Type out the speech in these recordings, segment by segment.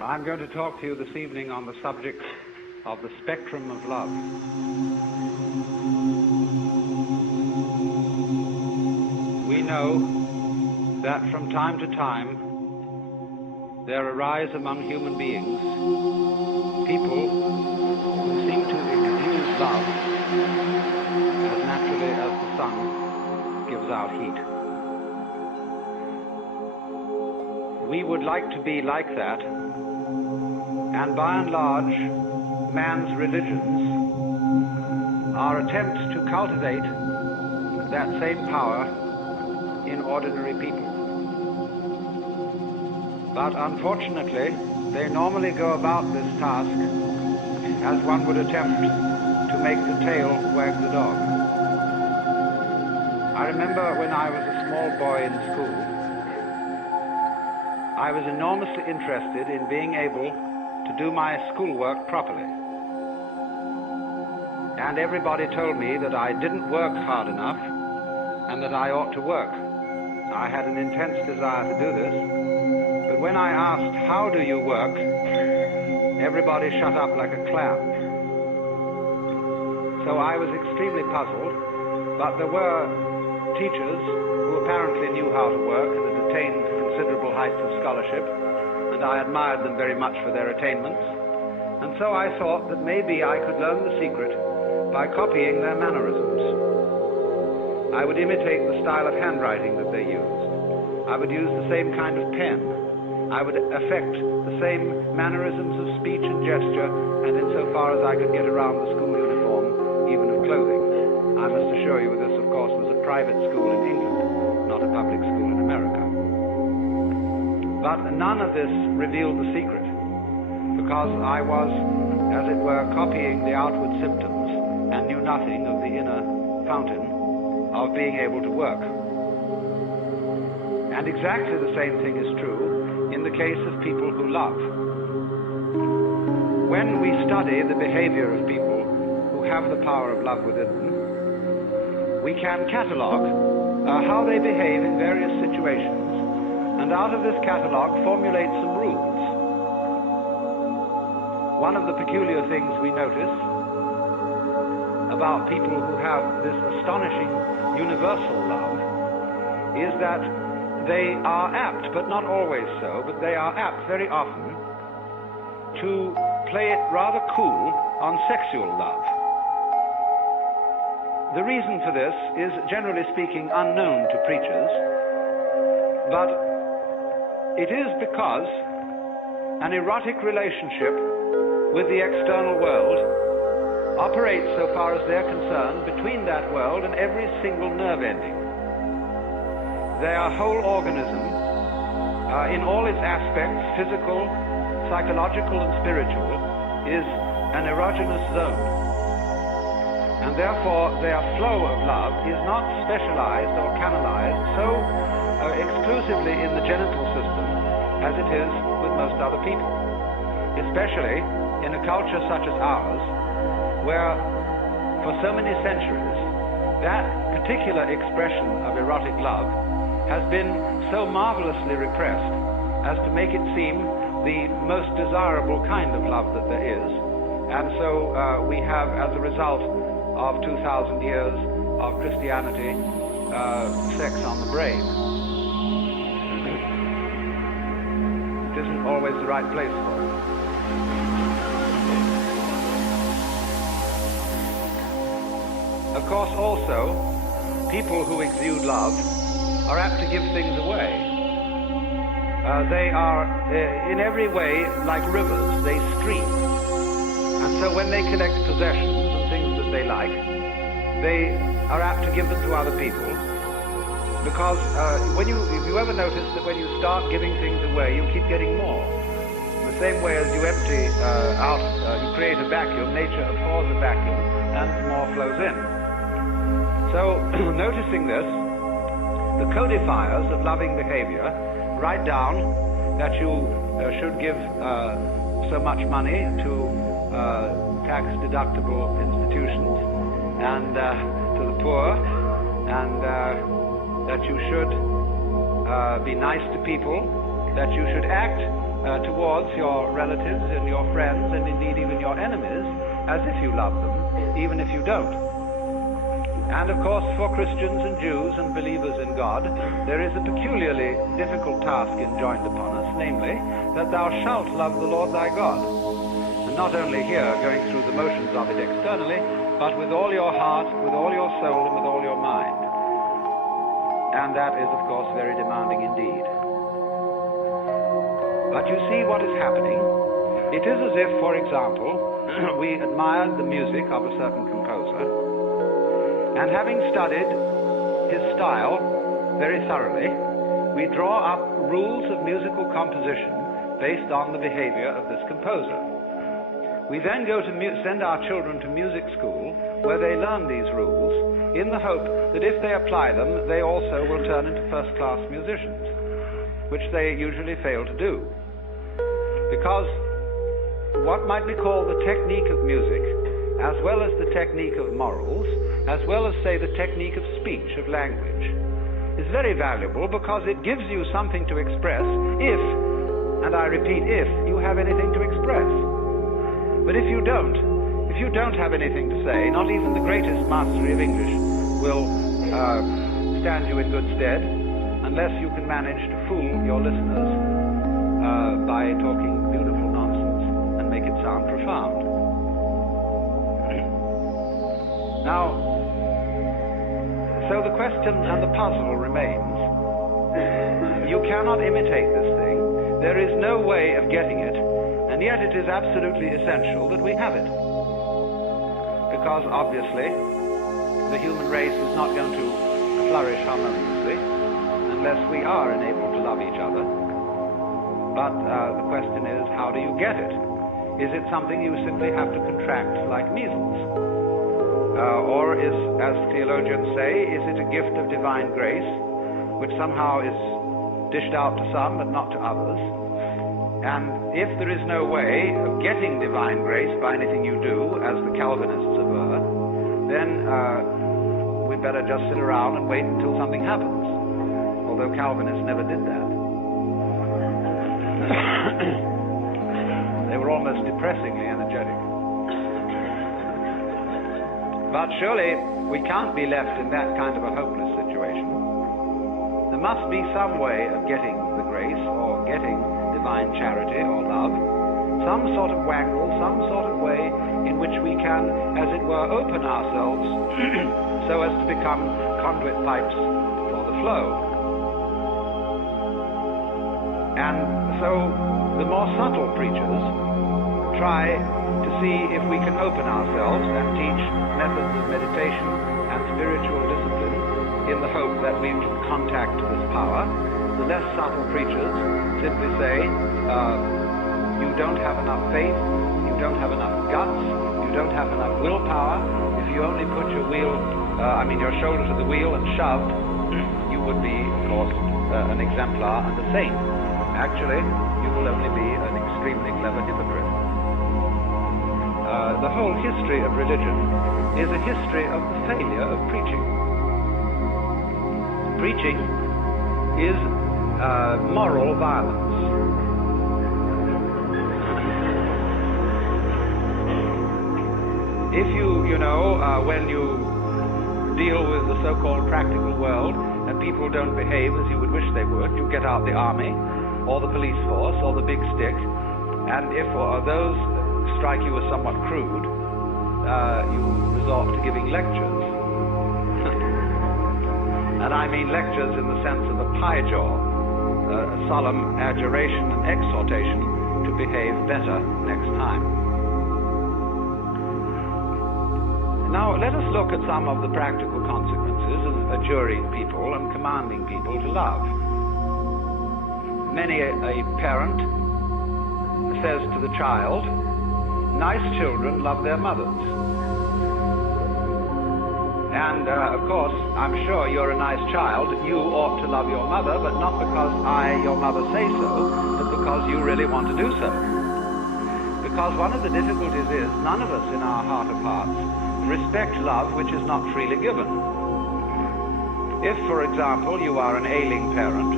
I'm going to talk to you this evening on the subject of the spectrum of love. We know that from time to time there arise among human beings people who seem to exude love as naturally as the sun gives out heat. We would like to be like that, and by and large, man's religions are attempts to cultivate that same power in ordinary people. But unfortunately, they normally go about this task as one would attempt to make the tail wag the dog. I remember when I was a small boy in school, I was enormously interested in being able to do my schoolwork properly. And everybody told me that I didn't work hard enough and that I ought to work. I had an intense desire to do this, but when I asked, "How do you work?" everybody shut up like a clam. So I was extremely puzzled, but there were teachers who apparently knew how to work and had attained considerable heights of scholarship, and I admired them very much for their attainments. And so I thought that maybe I could learn the secret by copying their mannerisms. I would imitate the style of handwriting that they used. I would use the same kind of pen. I would affect the same mannerisms of speech and gesture, and insofar as I could get around the school uniform, even of clothing. I must assure you this, of course, was a private school in England, not a public school in America. But none of this revealed the secret, because I was, as it were, copying the outward symptoms and knew nothing of the inner fountain of being able to work. And exactly the same thing is true in the case of people who love. When we study the behavior of people who have the power of love within them, we can catalogue how they behave in various situations, and out of this catalogue formulate some rules. One of the peculiar things we notice about people who have this astonishing universal love is that they are apt, but not always so, but they are apt very often to play it rather cool on sexual love. The reason for this is, generally speaking, unknown to preachers, but it is because an erotic relationship with the external world operates, so far as they're concerned, between that world and every single nerve ending. Their whole organism, in all its aspects, physical, psychological, and spiritual, is an erogenous zone. And therefore, their flow of love is not specialized or canalized so exclusively in the genital system as it is with most other people, especially in a culture such as ours, where for so many centuries that particular expression of erotic love has been so marvelously repressed as to make it seem the most desirable kind of love that there is. And so we have, as a result of 2,000 years of Christianity, sex on the brain. It isn't always the right place for it. Of course, also, people who exude love are apt to give things away. They are, in every way, like rivers. They stream. And so when they collect possessions and things that they like, they are apt to give them to other people. Because if you ever notice that when you start giving things away, you keep getting more. In the same way as you empty out, you create a vacuum, nature abhors a vacuum, and more flows in. So, noticing this, the codifiers of loving behavior write down that you should give so much money to tax-deductible institutions and to the poor, and that you should be nice to people, that you should act towards your relatives and your friends and indeed even your enemies as if you love them, even if you don't. And of course, for Christians and Jews and believers in God, there is a peculiarly difficult task enjoined upon us, namely, that thou shalt love the Lord thy God. And not only here, going through the motions of it externally, but with all your heart, with all your soul, and with all your mind. And that is, of course, very demanding indeed. But you see what is happening. It is as if, for example, we admired the music of a certain composer, and having studied his style very thoroughly, we draw up rules of musical composition based on the behavior of this composer. We then go to send our children to music school, where they learn these rules, in the hope that if they apply them, they also will turn into first-class musicians, which they usually fail to do. Because what might be called the technique of music, as well as the technique of morals, as well as, say, the technique of speech, of language, is very valuable because it gives you something to express if, and I repeat, if you have anything to express. But if you don't have anything to say, not even the greatest mastery of English will stand you in good stead unless you can manage to fool your listeners by talking beautiful nonsense and make it sound profound. Now, so the question and the puzzle remains. You cannot imitate this thing. There is no way of getting it, and yet it is absolutely essential that we have it. Because obviously, the human race is not going to flourish harmoniously unless we are enabled to love each other. But the question is, how do you get it? Is it something you simply have to contract like measles? Or is, as theologians say, is it a gift of divine grace, which somehow is dished out to some but not to others? And if there is no way of getting divine grace by anything you do, as the Calvinists aver, then we'd better just sit around and wait until something happens, although Calvinists never did that. They were almost depressingly energetic. But surely we can't be left in that kind of a hopeless situation. There must be some way of getting the grace or getting divine charity or love, some sort of wangle, some sort of way in which we can, as it were, open ourselves so as to become conduit pipes for the flow. And so the more subtle preachers try to see if we can open ourselves and teach methods of meditation and spiritual discipline in the hope that we can contact this power. The less subtle preachers simply say, you don't have enough faith, you don't have enough guts, you don't have enough willpower. If you only put your your shoulder to the wheel and shoved, you would be, of course, an exemplar and a saint. Actually, you will only be an extremely clever hypocrite. The whole history of religion is a history of the failure of preaching. Preaching is moral violence. If when you deal with the so-called practical world and people don't behave as you would wish they would, you get out the army or the police force or the big stick, and if those strike you as somewhat crude, you resort to giving lectures. And I mean lectures in the sense of a pie jaw, a solemn adjuration and exhortation to behave better next time. Now, let us look at some of the practical consequences of adjuring people and commanding people to love. Many a parent says to the child, nice children love their mothers. And, of course, I'm sure you're a nice child. You ought to love your mother, but not because I, your mother, say so, but because you really want to do so. Because one of the difficulties is none of us in our heart of hearts respect love which is not freely given. If, for example, you are an ailing parent,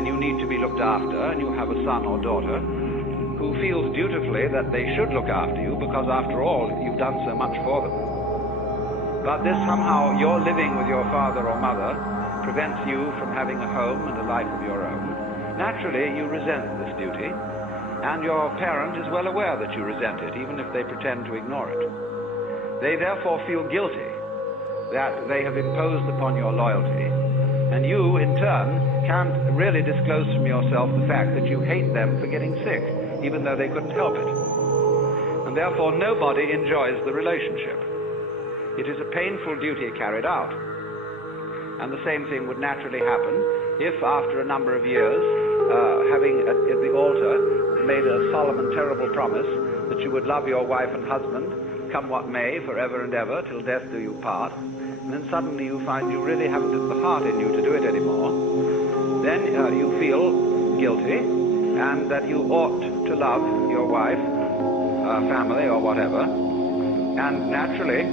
and you need to be looked after, and you have a son or daughter who feels dutifully that they should look after you because, after all, you've done so much for them. But this somehow, your living with your father or mother prevents you from having a home and a life of your own. Naturally, you resent this duty, and your parent is well aware that you resent it, even if they pretend to ignore it. They therefore feel guilty that they have imposed upon your loyalty, and you, in turn, can't really disclose from yourself the fact that you hate them for getting sick, even though they couldn't help it. And therefore nobody enjoys the relationship. It is a painful duty carried out. And the same thing would naturally happen if, after a number of years, having at the altar made a solemn and terrible promise that you would love your wife and husband, come what may, forever and ever, till death do you part, and then suddenly you find you really haven't the heart in you to do it anymore, then you feel guilty, and that you ought to love your wife, family, or whatever. And naturally,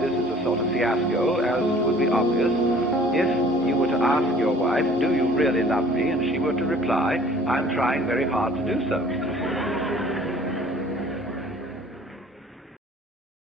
this is a sort of fiasco, as would be obvious, if you were to ask your wife, do you really love me? And she were to reply, I'm trying very hard to do so.